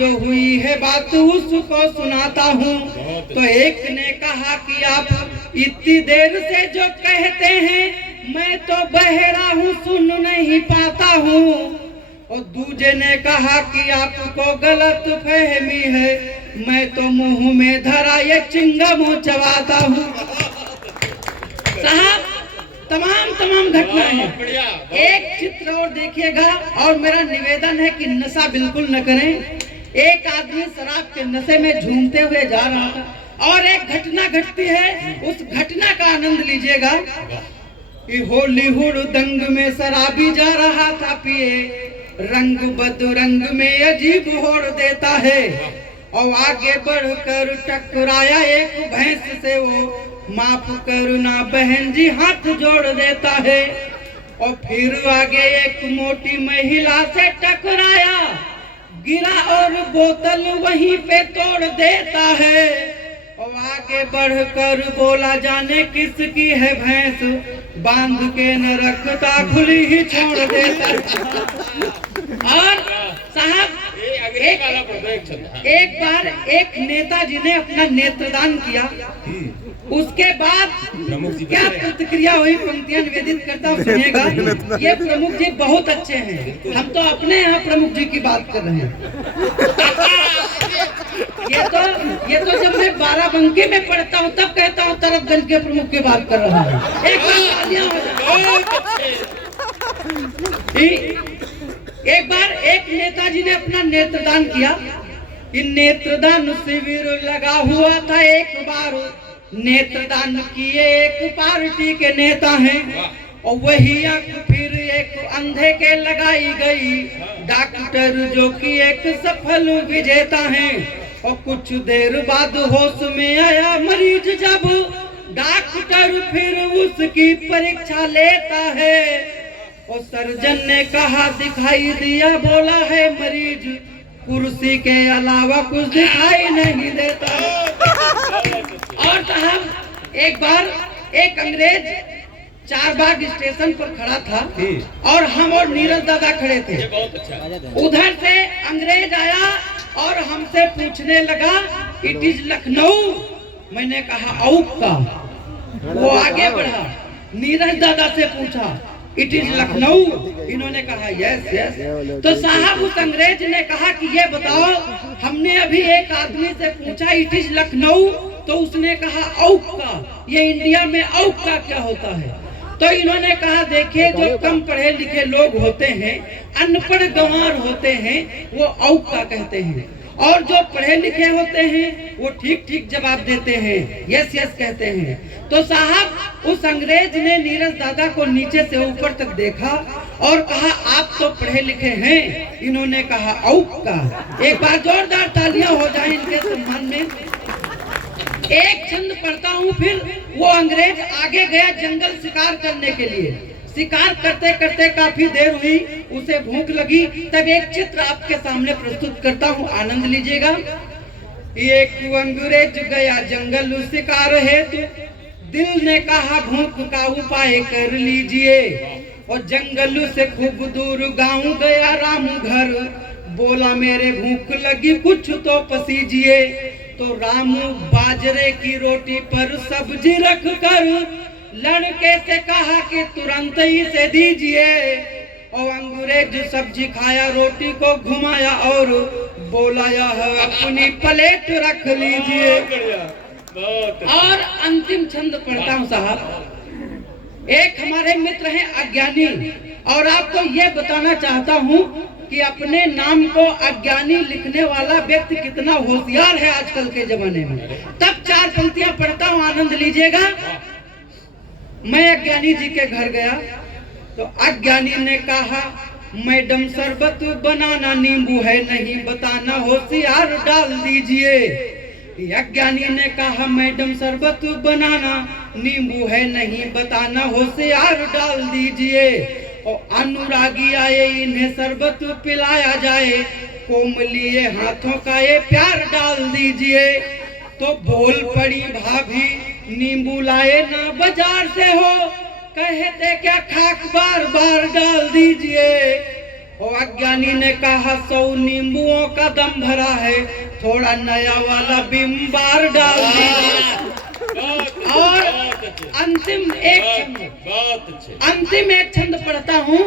जो हुई है बात उसको सुनाता हूँ। तो एक ने कहा कि आप इतनी देर से जो कहते हैं मैं तो बहरा हूँ सुन नहीं पाता हूँ। और दूजे ने कहा कि आपको गलत फहमी है मैं तो मुंह में धरा ये चिंगम चबाता हूँ। साहब तमाम घटनाएं हैं। एक चित्र और देखिएगा और मेरा निवेदन है कि नशा बिल्कुल न करें। एक आदमी शराब के नशे में झूमते हुए जा रहा था और एक घटना घटती है, उस घटना का आनंद लीजिएगा। कि होली हुड़दंग में शराबी जा रहा था पिए, रंग बदरंग में अजीब होड़ देता है। और आगे बढ़कर टकराया एक भैंस से, वो माफ करुणा बहन जी हाथ जोड़ देता है। और फिर आगे एक मोटी महिला से टकराया, गिरा और बोतल वहीं पे तोड़ देता है। और आगे बढ़कर बोला जाने किसकी है भैंस, बांध के न रखता खुली ही छोड़ देता। और साहब एक बार एक नेताजी ने अपना नेत्रदान किया, उसके बाद क्या प्रतिक्रिया हुई पंक्तियां निवेदित करता हूँ सुनिएगा। ये प्रमुख जी बहुत अच्छे हैं, हम तो अपने यहाँ प्रमुख जी की बात कर रहे हैं। ये तो जब मैं बाराबंकी में पढ़ता हूँ तब कहता हूँ तरफगंज के प्रमुख की बात कर रहा हूँ। एक बार एक नेताजी ने अपना नेत्रदान किया। इन नेत्रदान शिविर लगा हुआ था एक बार, नेत्रदान किए एक पार्टी के नेता हैं। और वही आंख फिर एक अंधे के लगाई गई, डॉक्टर जो कि एक सफल विजेता हैं। और कुछ देर बाद होश में आया मरीज, जब डॉक्टर फिर उसकी परीक्षा लेता है। और सर्जन ने कहा दिखाई दिया, बोला है मरीज कुर्सी के अलावा कुछ दिखाई नहीं देता। और साहब एक बार एक अंग्रेज चारबाग स्टेशन पर खड़ा था और हम और नीरज दादा खड़े थे। उधर से अंग्रेज आया और हमसे पूछने लगा इट इज लखनऊ। मैंने कहा औक का। वो आगे बढ़ा, नीरज दादा से पूछा इट इज लखनऊ। इन्होंने कहा यस यस। तो साहब उस अंग्रेज ने कहा कि ये बताओ, हमने अभी एक आदमी से पूछा इट इज लखनऊ, तो उसने कहा औक का। ये इंडिया में औक का क्या होता है? तो इन्होंने कहा देखिए, जो कम पढ़े लिखे लोग होते हैं, अनपढ़ गंवार होते हैं, वो औक का कहते हैं। और जो पढ़े लिखे होते हैं वो ठीक ठीक जवाब देते हैं, यस यस कहते हैं। तो साहब उस अंग्रेज ने नीरज दादा को नीचे से ऊपर तक देखा और कहा आप तो पढ़े लिखे हैं। इन्होंने कहा औक का। एक बार जोरदार तालियां हो जाए इनके सम्मान में। एक छंद पढ़ता हूँ, फिर वो अंग्रेज आगे गया जंगल शिकार करने के लिए। शिकार करते करते काफी देर हुई, उसे भूख लगी। तब एक चित्र आपके सामने प्रस्तुत करता हूँ, आनंद लीजिएगा। एक अंग्रेज गया जंगल शिकार हेतु, दिल ने कहा भूख का उपाय कर लीजिए। और जंगल से खूब दूर गांव गया राम घर, बोला मेरे भूख लगी कुछ तो पसीजिए। तो रामू बाजरे की रोटी पर सब्जी रख कर लड़के से कहा कि तुरंत ही से दीजिए। और अंग्रेज सब्जी खाया, रोटी को घुमाया और बोला यह अपनी प्लेट रख लीजिए। और अंतिम छंद पढ़ता हूँ साहब। एक हमारे मित्र हैं अज्ञानी, और आपको ये बताना चाहता हूँ कि अपने नाम को अज्ञानी लिखने वाला व्यक्ति कितना होशियार है आजकल के जमाने में। तब चार पंक्तियां पढ़ता हूँ, आनंद लीजिएगा। मैं अज्ञानी जी के घर गया तो अज्ञानी ने कहा मैडम शरबत बनाना नींबू है नहीं बताना, होशियार डाल दीजिए। अज्ञानी ने कहा मैडम शरबत बनाना नींबू है नहीं बताना, होशियार डाल दीजिए। और अनुरागी आए इन्हें शरबत पिलाया जाए, कोमलिए हाथों का ये प्यार डाल दीजिए। तो बोल पड़ी भाभी नींबू लाए ना बाजार से हो, कहते क्या खाक बार बार डाल दीजिए। और अज्ञानी ने कहा 100 नींबुओं का दम भरा है, थोड़ा नया वाला बिम बार डाल दीजिए। और अंतिम एक छंद पढ़ता हूँ।